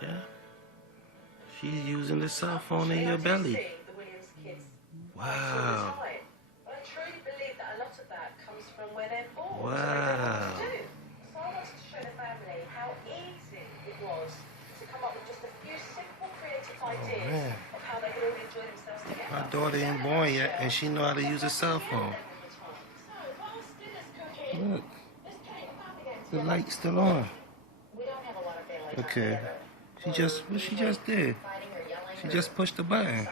See that? She's using the cell phone in your belly. Wow. I truly believe that a lot of that comes from where they're born. Wow. So I wanted to show the family how easy it was to come up with just a few simple creative ideas of how they could all enjoy themselves together. My daughter ain't born yet, and she know how to use a cell phone. Look, the light's still on. Okay, what she just did? She just pushed the button.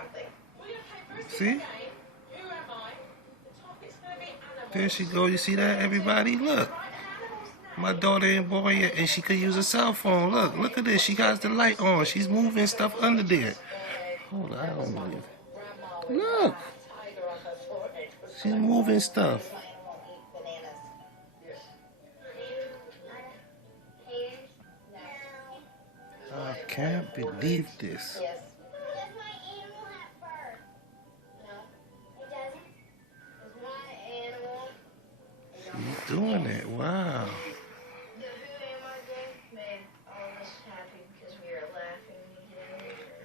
See? There she go. You see that, everybody? Look. My daughter ain't born yet, and she could use a cell phone. Look at this. She got the light on. She's moving stuff under there. Hold on, I don't believe it. Look. She's moving stuff. I can't believe this. She's doing it. Wow.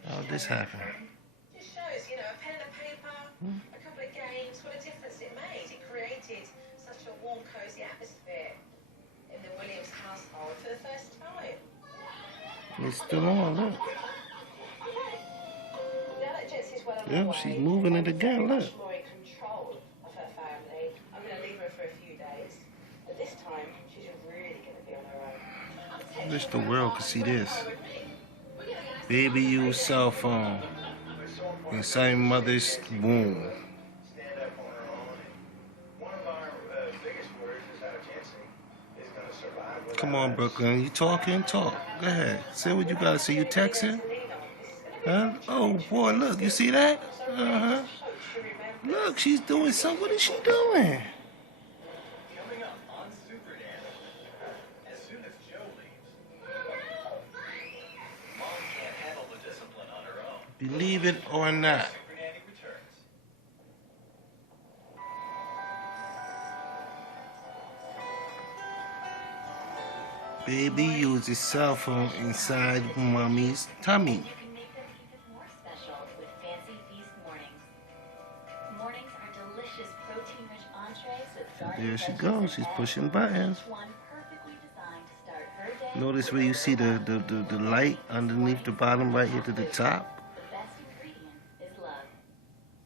How did this happen? Just shows, a pen and a paper, a couple of games, what a difference it made. It created such a warm, cozy atmosphere in the Williams household for the first time. It's still on, look. Yep, she's moving it again, look. More in control of her family. I'm going to leave her for a few days, but this time she's really going to be on her own. I wish the world could see this. Baby use cell phone inside mother's womb. Come on, Brooklyn. You talking? Talk. Go ahead. Say what you gotta say. You texting? Huh? Oh boy, look. You see that? Uh-huh. Look, she's doing something. What is she doing? Believe it or not. Baby uses cell phone inside mommy's tummy. You can make them even more special with fancy feast mornings. Mornings are delicious protein-rich entrees with garlic. There she goes. She's pushing buttons. Each one perfectly designed to start her day. Notice where you see the light underneath the bottom right here to the top. The best ingredient is love.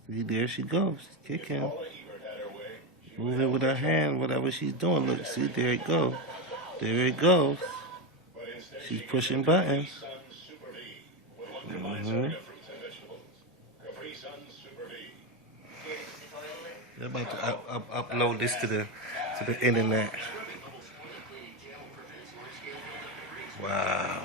See, there she goes. She's kicking. Moving with her hand, whatever she's doing. Look, see, there it goes. There it goes. She's pushing buttons. They're about to upload this to the internet. Wow.